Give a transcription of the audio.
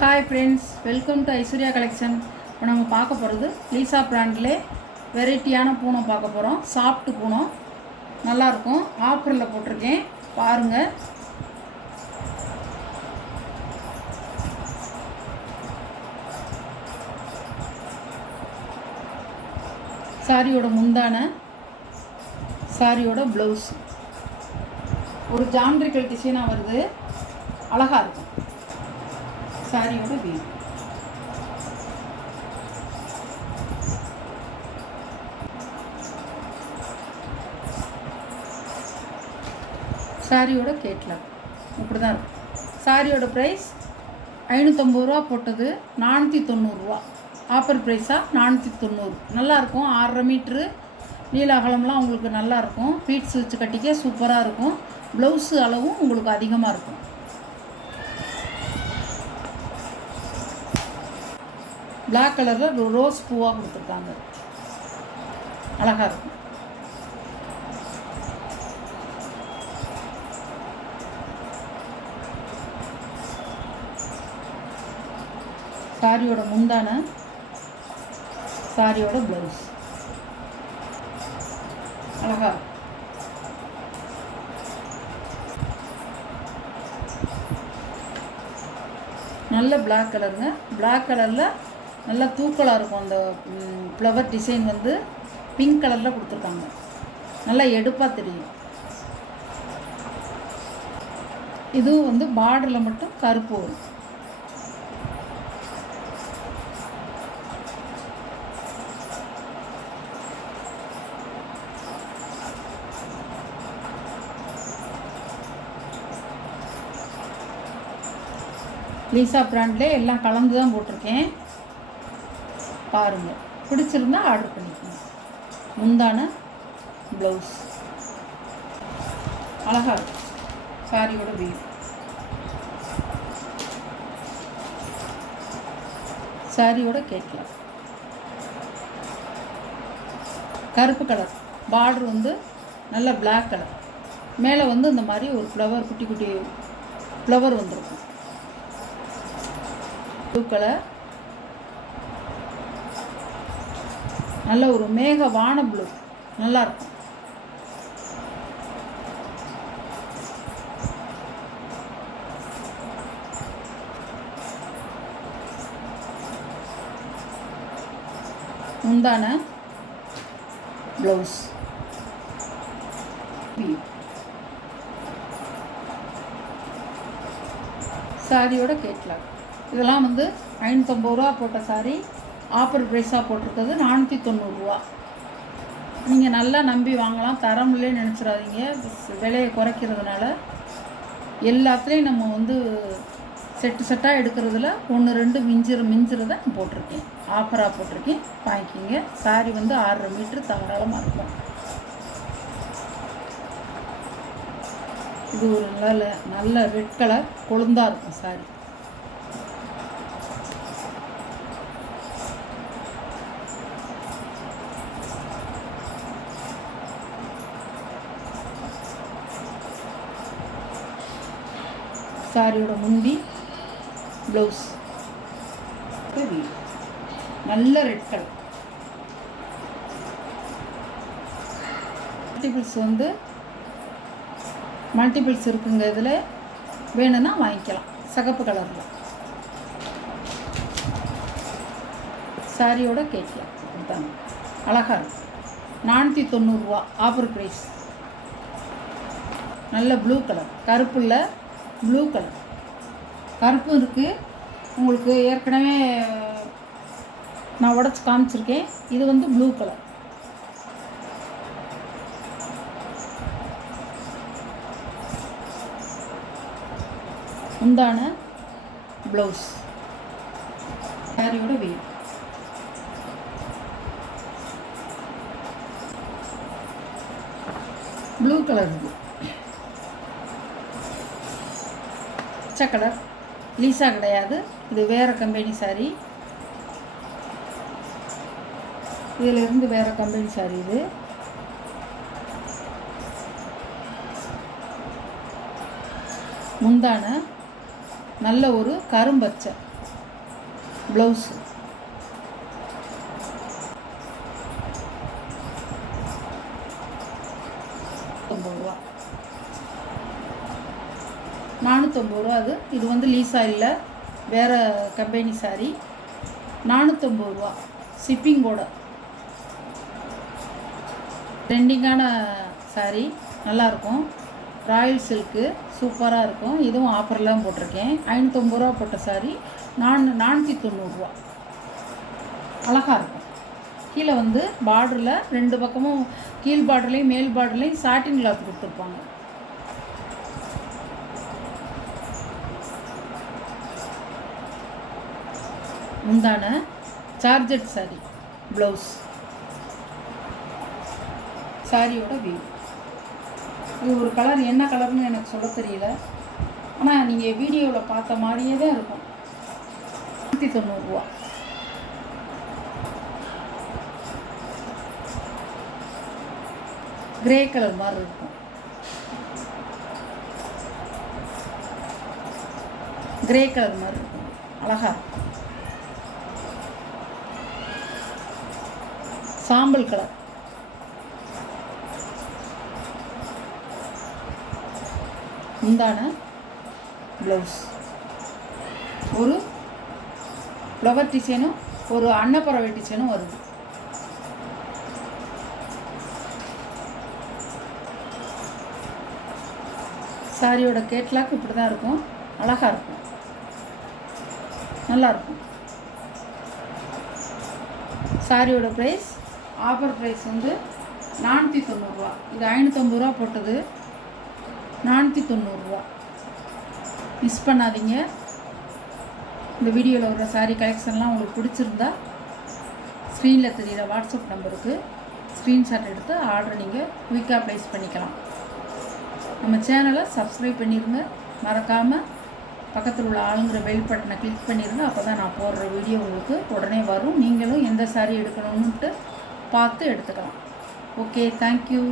Hi friends, welcome to Aishwarya collection. இப்போ நம்ம பார்க்க போகிறது லீசா பிராண்டில் வெரைட்டியான பூனம் பார்க்க போகிறோம். சாஃப்ட் பூனம் நல்லாயிருக்கும். ஆஃபரில் போட்டிருக்கேன், பாருங்கள். சாரியோட முந்தான, சாரியோட ப்ளவுஸ் ஒரு ஜாமெட்ரிக்கல் டிசைனாக வருது, அழகாக இருக்கும். சாரியோட வீடு, சாரியோட கேட்லாக் இப்படி தான் இருக்கும். சாரியோட ப்ரைஸ் 550 ரூபா போட்டது, 490 ரூபா. ஆஃபர் ப்ரைஸாக 490. நல்லாயிருக்கும். 6.5 மீட்ரு நீல அகலம்லாம் உங்களுக்கு நல்லாயிருக்கும். பீட்ஸ் வச்சு கட்டிக்க சூப்பராக இருக்கும். ப்ளவுஸு அளவும் உங்களுக்கு அதிகமாக இருக்கும். பிளாக் கலரில் ரோஸ் பூவாக கொடுத்துருக்காங்க, அழகாக இருக்கும். சாரியோட முந்தான, சாரியோட ப்ளவுஸ் அழகாக இருக்கும். நல்ல பிளாக் கலருங்க. பிளாக் கலரில் நல்லா தூக்கலாக இருக்கும். அந்த ஃப்ளவர் டிசைன் வந்து பிங்க் கலரில் கொடுத்துருக்காங்க, நல்லா எடுப்பாக தெரியும். இதுவும் வந்து பார்டரில் மட்டும் கருப்பு வரும். லீசா பிராண்டில் எல்லாம் கலந்து தான் போட்டிருக்கேன், பாருங்கள். பிடிச்சிருந்தா ஆர்டர் பண்ணிக்கோங்க. முந்தான, ப்ளவுஸ் அழகாக இருக்கும். சாரியோட வீடு, சாரியோட கேட்கலாம். கருப்பு கலர் பார்டர் வந்து நல்ல பிளாக் கலர். மேலே வந்து இந்த மாதிரி ஒரு ஃப்ளவர், குட்டி குட்டி ஃப்ளவர் வந்துருக்கும். ப்ளூ கலர், நல்ல ஒரு மேக வான ப்ளூ, நல்லாயிருக்கும். முந்தான, ப்ளவுஸ், சாரியோட கேட்லாக். இதெல்லாம் வந்து 550 ரூபா போட்ட சாரி, ஆஃபர் ப்ரைஸாக போட்டிருக்கிறது 490 ரூபா. நீங்கள் நல்லா நம்பி வாங்கலாம், தரமில்லே நினச்சிடாதீங்க. விலையை குறைக்கிறதுனால எல்லாத்துலேயும் நம்ம வந்து செட்டாக எடுக்கிறதுல 1-2 மிஞ்சுறதை போட்டிருக்கேன், ஆஃபராக போட்டிருக்கேன், வாங்கிக்கிங்க. சாரி வந்து 6.5 மீட்ரு தாராளமாக இருக்கும். இது ஒரு நல்ல ரெட் கலர் கொழுந்தாக இருக்கும் சாரி. சாரியோட முந்தி, ப்ளவுஸ், நல்ல ரெட் கலர். மல்டிபிள்ஸ் இருக்குங்க. இதில் வேணும்னா வாங்கிக்கலாம். சிகப்பு கலரில் சாரியோட கேட்கலாம், கொடுத்தாங்க, அழகாக இருக்கும். 490 ரூபா ஆஃபர் ப்ரைஸ். நல்ல ப்ளூ கலர், கருப்புள்ள ப்ளூ கலர், கருப்பும் இருக்குது உங்களுக்கு. ஏற்கனவே நான் உடச்சி காமிச்சிருக்கேன். இது வந்து ப்ளூ கலர். முந்தான, ப்ளவுஸ், சாரியோட வீடு, ப்ளூ கலர். இது பச்சை கலர், லீசா கிடையாது, இது வேறு கம்பெனி சாரி. இதிலிருந்து வேறு கம்பெனி சாரி இது. முந்தான நல்ல ஒரு கரும்பச்சை ப்ளவுஸு. ரூபா 450 ரூபா. இது வந்து லீஸா இல்லை, வேறு கம்பெனி சாரி. 450 ரூபா ஷிப்பிங்கோட. ட்ரெண்டிங்கான சாரி, நல்லாயிருக்கும். ராயல் சில்க்கு சூப்பராக இருக்கும். இதுவும் ஆஃபர்லாம் போட்டிருக்கேன். 550 ரூபா போட்ட சாரி 490 ரூபா. அழகாக இருக்கும். கீழே வந்து பார்டரில் 2 பக்கமும் கீழ் பார்டர்லேயும் மேல் பார்டர்லேயும் சாட்டின் கிளாத் கொடுத்துருப்பாங்க. முந்தான சார்ஜட் சாரி, ப்ளவுஸ், சாரியோட வியூ. இது ஒரு கலர், என்ன கலர்னு எனக்கு சொல்ல தெரியல, ஆனால் நீங்கள் வீடியோவில் பார்த்த மாதிரியே தான் இருக்கும். 190 ரூபா. கிரே கலர் மாதிரி இருக்கும். கிரே கலர் மாதிரி இருக்கும், அழகா இருக்கும். சாம்பல் கலர். முந்தான ப்ளவுஸ். ஒரு ஃப்ளவர் டிசைனும் ஒரு அன்னப்பறவை டிசைனும் வருது. சாரியோட கேட்லாக் இப்படி தான் இருக்கும். அழகாக இருக்கும், நல்லாயிருக்கும். சாரியோட ப்ரைஸ், ஆஃபர் ப்ரைஸ் வந்து 490 ரூபா. இது 550 ரூபா போட்டது, 490 ரூபா. மிஸ் பண்ணாதீங்க. இந்த வீடியோவில் வர சாரீ கலெக்ஷன்லாம் உங்களுக்கு பிடிச்சிருந்தா ஸ்க்ரீனில் தெரிகிற வாட்ஸ்அப் நம்பருக்கு ஸ்க்ரீன்ஷாட் எடுத்து ஆர்டர் நீங்கள் குயிக்காக ப்ளேஸ் பண்ணிக்கலாம். நம்ம சேனலை சப்ஸ்கிரைப் பண்ணிடுங்க. மறக்காமல் பக்கத்தில் உள்ள ஆளுங்கிற பெல் பட்டனை கிளிக் பண்ணிடுங்க. அப்போ தான் நான் போடுற வீடியோ உங்களுக்கு உடனே வரும். நீங்களும் எந்த சாரீ எடுக்கணும்னுட்டு பார்த்து எடுத்துக்கலாம். Okay, thank you.